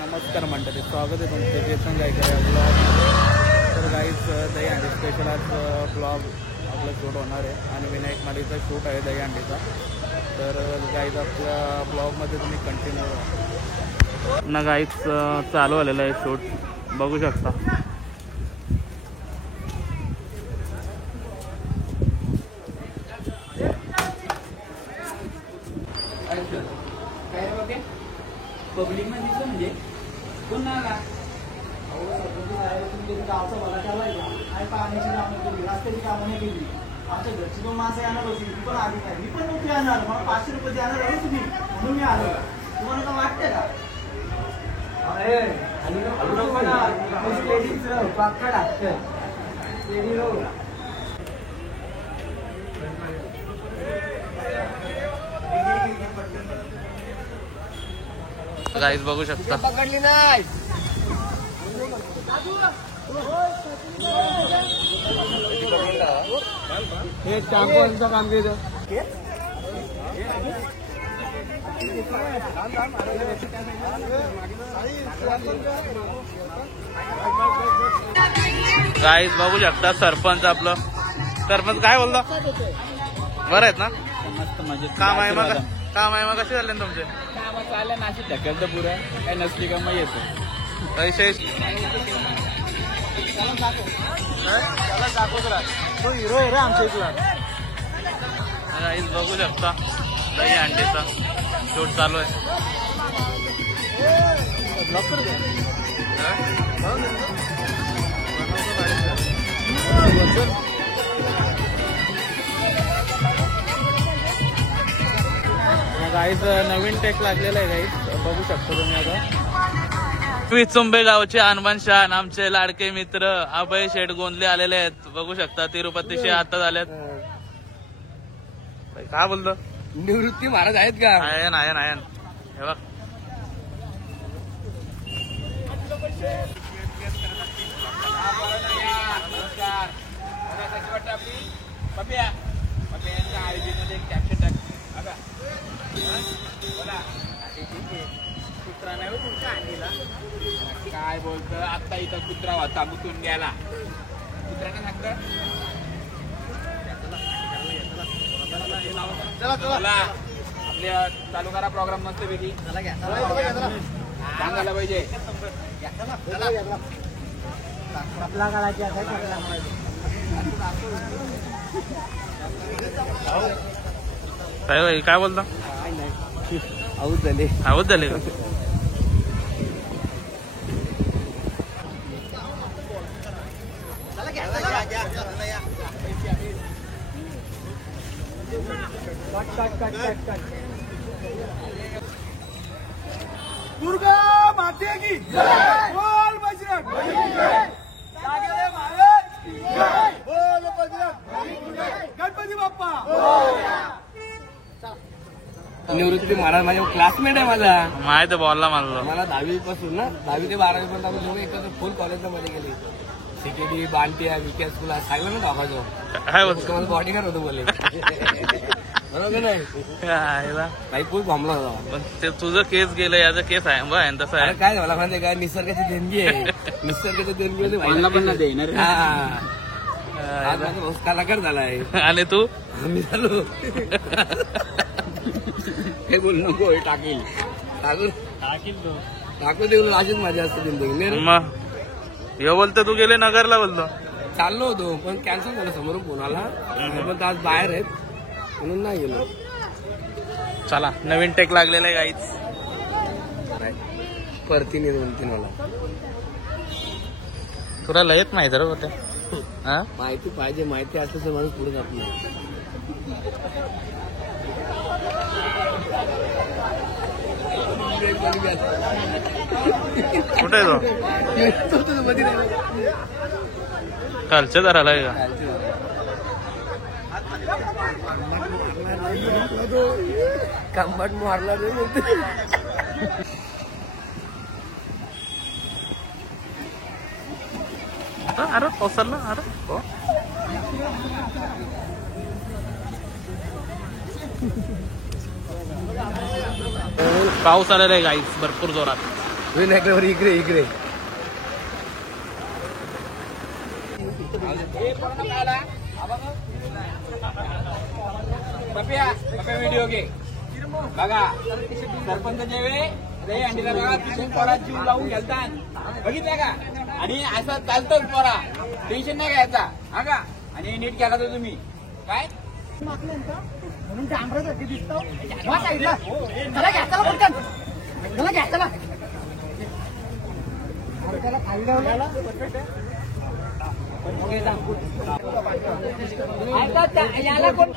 नमस्कार मंडळी, स्वागत आहे तुमचं केतन गायकर या ब्लॉगमध्ये. तर गाईज दहीहंडी स्पेशल आज ब्लॉग आपलं शूट होणार आहे आणि विनायक मालीचा शूट आहे दहीहंडीचा. तर गाईज आपल्या ब्लॉगमध्ये तुम्ही कंटिन्यू ना. गाईज चालू आलेलं आहे शूट, बघू शकता. पब्लिक मध्ये म्हणजे पुन्हा गावचा मला चाललाय का आणि पाण्याची कामं केली, रस्त्याची कामं नाही केली. आमच्या घरची दोन माणसं येणार होती, ती पण आली नाही. मी पण नव्हती येणार, मला 500 रुपये देणार आहे तुम्ही, म्हणून मी आलो. तुम्हाला काय वाटतंय का? लेडीज पाक्का टाकतंय लेडी रो. गाईज बघू शकता. पकडली नाही. हे चांगलं काम केलं. गाईज बघू शकता. सरपंच आपलं सरपंच काय बोलतो? बरं आहेत ना? मस्त मजेत काम आहे मग कसे झाले ना तुमचे? काम चाललं नाशिक ढकलतं पुरं, काय नसली का मग येतो पैसे तो हिरो आहे रे आमच्या इथला. गाईज बघू शकता दहीहंडीचा शूट चालू आहे. गाईज नवीन टेक लागलेला आहे गाईज, बघू शकता तुम्ही. आता विचुंबे गावचे हनुमान शान आमचे लाडके मित्र अभय शेठ गोंदले आलेले आहेत, बघू शकता. तिरुपतीशी आता झालेत. काय बोलतो? निवृत्ती महाराज आहेत का? आयन आयन आयन हे बघ. कुत्रा नाही तुमच्या आणलीला काय बोलत? आता इथं कुत्रा होता मुतून गेला. कुत्र्याने सांगत चला आपल्या चालू करा प्रोग्राम मस्त पैकी. सांगायला पाहिजे आपला काळाची काय बोलता? आऊत झाले आहोत झाले का? दुर्गा माते की जय, बोल बजरंग बली की जय, जागे महाराज की जय, बोल बजरंग बली की जय, गणपती बाप्पा. निवृत्ती महाराज माझ्या क्लासमेट आहे. माझा माहिती बोलला मला. 10वी पासून ना 10वी ते 12वी पर्यंत आम्ही दोघे एकत्र फुल कॉलेजला मध्ये गेले. सीकेडी बांटिया विके स्कूल सांगलं ना टाकायचो. काय बोलतो? बॉडी करत होतो बोले बरोबर नाही काही खूप घामला होता. पण ते तुझं केस गेलं, याचा केस आहे बा तसं आहे. काय झालं माहिती काय? निसर्गाची देणगी आहे. निसर्गाची देणगी देणार. कलाकार झालाय आणि तू मी झालो. हे बोल नको टाकील टाकू देऊ अशीच माझी असते जिंदगी. मग हे बोलतो तू गेले नगरला बोलतो. चाललो होतो पण कॅन्सल झालं समोरून फोन आला. पण आज बाहेर आहेत म्हणून नाही गेलो. चला नवीन टेक लागलेला आहे गाईच. परतीने 2-3 वाला तुला लयत नाही तर होते. माहिती पाहिजे. माहिती असलं तर माणूस पुढे जात नाही. कुठे तो कालच्या दराला आहे का कंबट मारला रे अरे पावसाला अरे पाऊस आलेला आहे गाईस भरपूर जोरात इकडे इकडे व्हिडिओ घे बघा सरपंच जेवे रे अंडीला बघा तिथून पोरा जीव लावून घालतात बघितलं का आणि असं चालतोच पोरा टेन्शन नाही घ्यायचा हा का आणि नीट केला तर तुम्ही काय म्हणून डांबरासारखी दिसतो त्याला घ्यायचा पटकन त्याला घ्यायचा त्याला खाल्लं याला कोण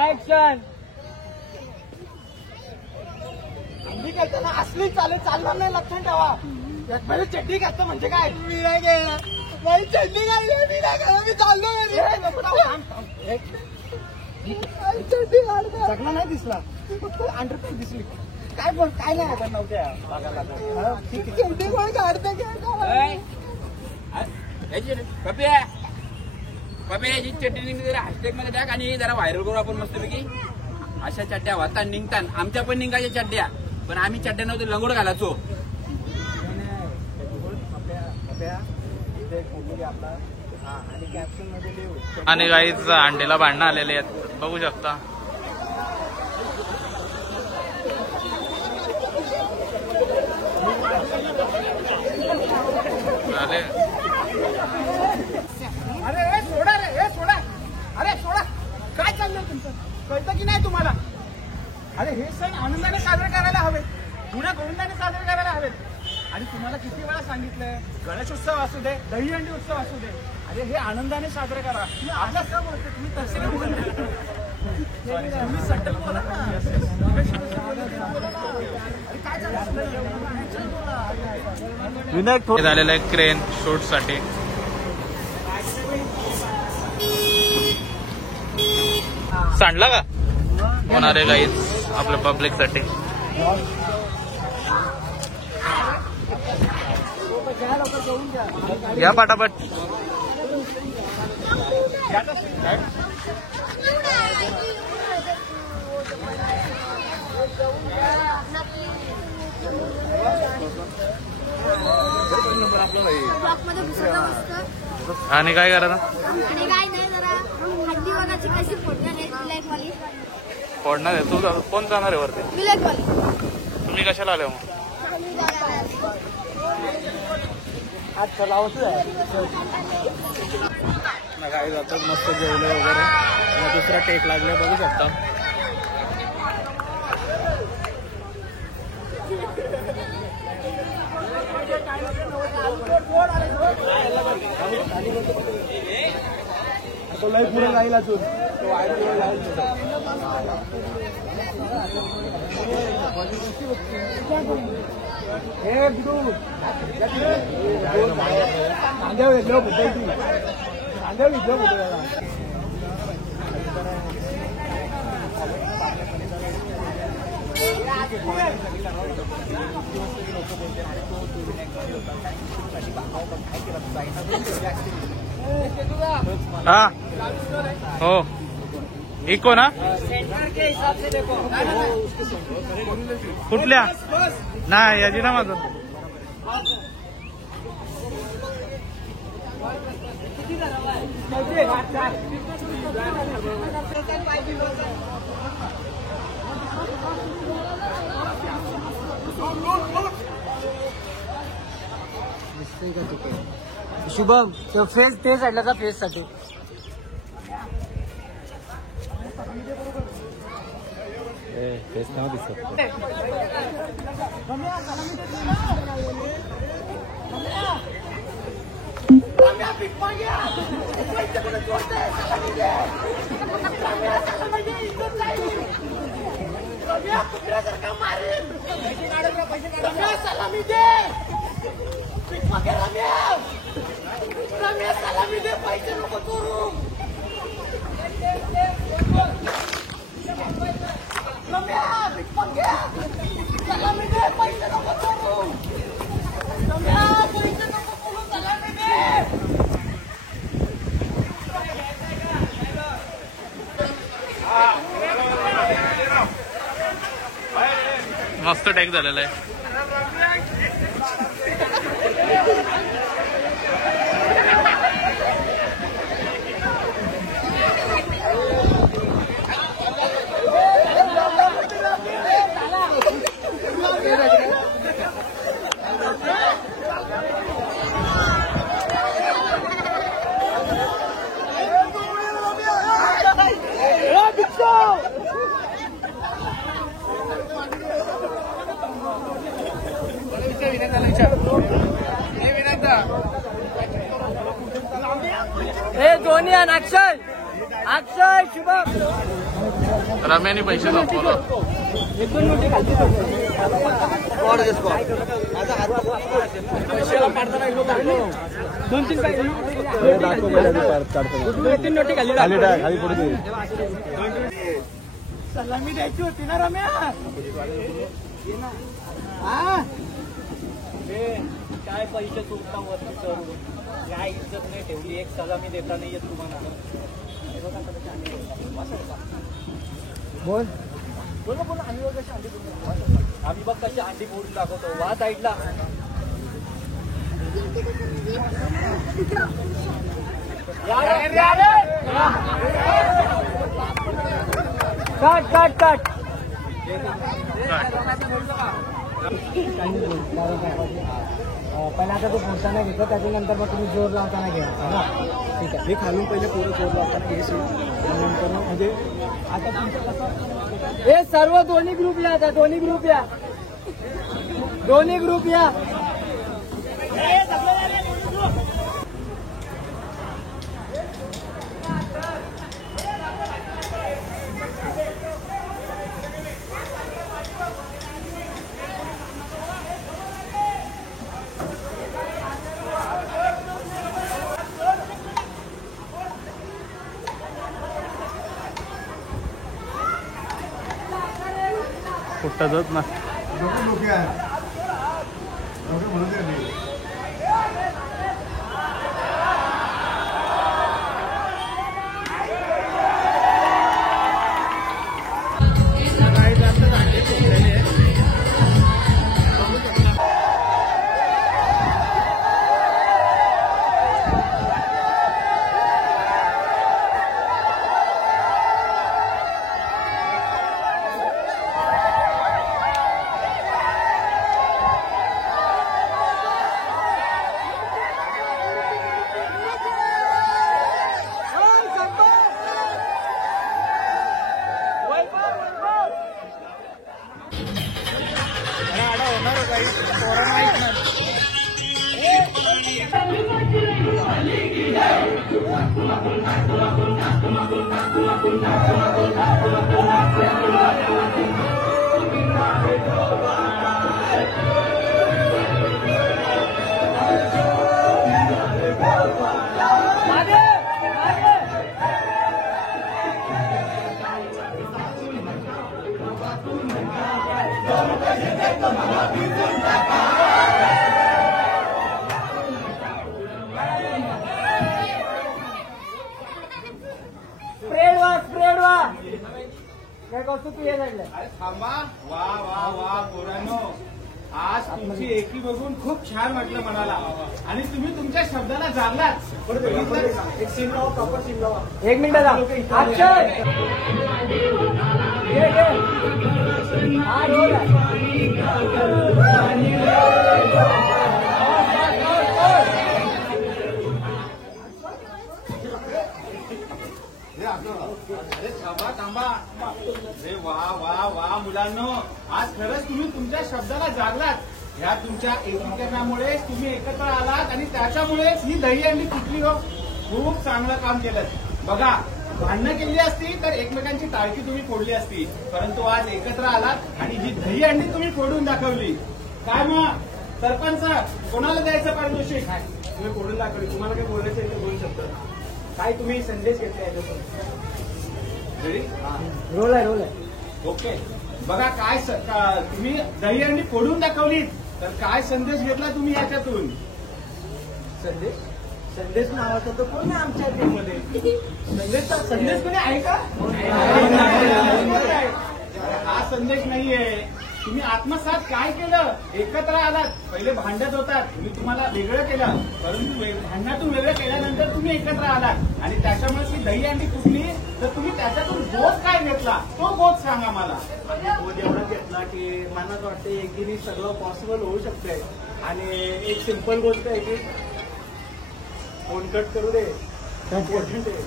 ऍक्शन अंडी करताना असली चालणार नाही लक्षात ठेवा पहिले चड्डी घातलं म्हणजे काय मी नाही गेला नाही चड्डी घातली मी नाही गेला मी चाललो सगळं नाही दिसला फक्त अंडरपॅन्ट दिसली काय पण काय नाही आपण नव्हत्या याची चड्डी निघते जरा हॅशटॅग मध्ये टाक आणि जरा व्हायरल करू आपण मस्तपैकी अशा चड्ड्या वाहतात निघतात आमच्या पण निघायच्या चड्ड्या पण आम्ही चड्ड्या नव्हते लंगोड घालायचो आणि गाईच अंडेला भांडणं आलेले आहेत बघू शकता अरे सोडा रे सोडा अरे सोडा काय चाललंय तुमचं कळतं की नाही तुम्हाला अरे हे सण आनंदाने साजरे करायला हवे गुन्हा गोविंदाने साजरे करायला हवेत आणि तुम्हाला किती वेळा सांगितलंय गणेशोत्सव असू दे दहीहंडी उत्सव असू दे अरे हे आनंदाने साजरे करा आपल्याच का बोलते तुम्ही तसे तुम्ही सट्टल बोला ना अरे काय चाललं विनायक झालेलं आहे क्रेन शूट साठी सांडला का होणारे गाईज आपल्या पब्लिक साठी या पटापट आणि काय करा आणि काय नाही जरा हंडी वगाची कशी फोडणार आहे ब्लॅक वाली फोडणार आहे तू कोण जाणार आहे वरती ब्लॅक वाली तुम्ही कशाला आले मग काही जातात मस्त जेवले वगैरे आणि दुसरा टेक लागले बघू शकता पुढे जाईल अजून हे बिडू कांद्यावर घेतलं होतं कांद्यावर घेतलं होतं हा हो इको ना कुठल्या नाही याची ना माझं शुभम फेस ते साईडला का फेस साठी फेस नाव दिसत सलामी दे सलामी दे पैसे नको करू सलामी दे पैसे नको करू पैसे नको करू सलामी दे मस्त टॅग झालेला आहे. धोनी आणि अक्षय शुभम रम्याने पैसे दाखवला. सलामी द्यायची होती ना रम्या काय पैसे तुमचा वरती करू काय इज्जत नाही ठेवली एक सलामी देता नाही येत तुम्हाला बोल बोल बोल आम्ही बघ कशी अंडी आम्ही बघ कशी अंडी फोडून दाखवतो वा साईडला काट काट काट पहिला आता तो फोडताना घेतो त्याच्यानंतर मग तुम्ही जोर लावताना घ्यायचा ना ठीक आहे. हे खालून पहिले पूर्ण जोर लावताना घ्यायचे त्यानंतर म्हणजे आता तुमचं कसं हे सर्व दोन्ही ग्रुप या आता दोन्ही ग्रुप या फुटतच ना. थांबा वा वा वा पोरांनो आज तुमची एकी बघून खूप छान वाटलं मनाला आणि तुम्ही तुमच्या शब्दाला जाणलात. एक मिनिट अक्षय अरे थांबा थांबा. अरे वा वा वा मुलांनो आज खरंच तुम्ही तुमच्या शब्दाला जागलात. ह्या तुमच्या एकीकरणामुळे तुम्ही एकत्र आलात आणि त्याच्यामुळे ही दहीहंडी तुटली हो. खूप चांगलं काम केलं. बघा भांडणं केली असती तर एकमेकांची टाळकी तुम्ही फोडली असती, परंतु आज एकत्र आलात आणि जी दही अंडी तुम्ही फोडून दाखवली. काय मग सरपंच, कोणाला द्यायचं पारितोषिक? तुम्ही फोडून दाखवली. तुम्हाला काय बोलायचं आहे ते बोलू शकता. काय तुम्ही संदेश घेतले याच्यातून? रोल आहे ओके. बघा काय तुम्ही दही अंडी फोडून दाखवली, तर काय संदेश घेतला तुम्ही याच्यातून? संदेश नावाचा तर कोण आहे आमच्या टीममध्ये? संदेश कोणी आहे का? हा संदेश नाहीये. तुम्ही आत्मसात काय केलं? एकत्र आलात, पहिले भांडत होतात, तुम्ही तुम्हाला वेगळं केलं, परंतु भांडणातून वेगळं केल्यानंतर तुम्ही एकत्र आलात आणि त्याच्यामुळे ती दही अंडी फुटली. तर तुम्ही त्याच्यातून बोध काय घेतला, तो बोध सांगा मला. बोध एवढा घेतला की मनात वाटते एकीने सगळं पॉसिबल होऊ शकते. आणि एक सिंपल गोष्ट आहे की फोन कट करू दे, इम्पॉर्टंट आहे.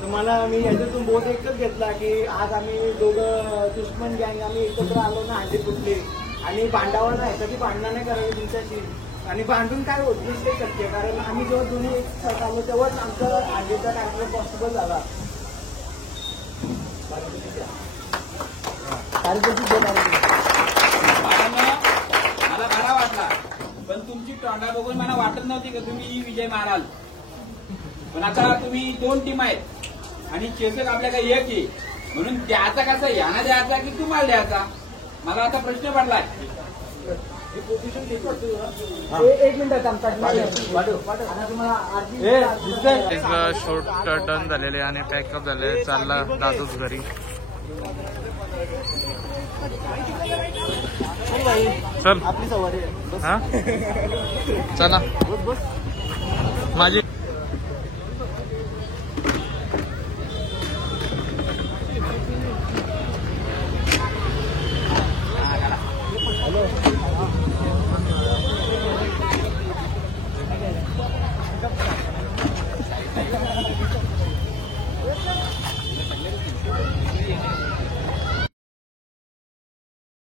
तर मला मी याच्यातून बोध एकच घेतला की आज आम्ही दोघं दुश्मन गँग आम्ही एकत्र आलो ना, अंडी फुटली आणि भांडावं नाही, कधी भांडणं नाही करावी तुमच्याशी. आणि भांडून काय होत नाही ते शक्य, कारण आम्ही जेव्हा दोन्ही एक साथ आलो तेव्हाच आमचा अंडीचा कार्यक्रम पॉसिबल झाला. मला बरा वाटला, पण तुमची तोंडा बघून मला वाटत नव्हती की तुम्ही विजय माराल. पण आता तुम्ही 2 टीम आहेत आणि चेतक आपल्या काही एक आहे, म्हणून द्यायचा कसा, यांना द्यायचा की तुम्हाला द्यायचा? मला आता प्रश्न पडलाय. एक मिनिटात आमचा तुम्हाला शूट डन झालेले आणि पॅकअप झाले, चालला दादूच घरी. चल आपली सवारी आहे. हा चला माझी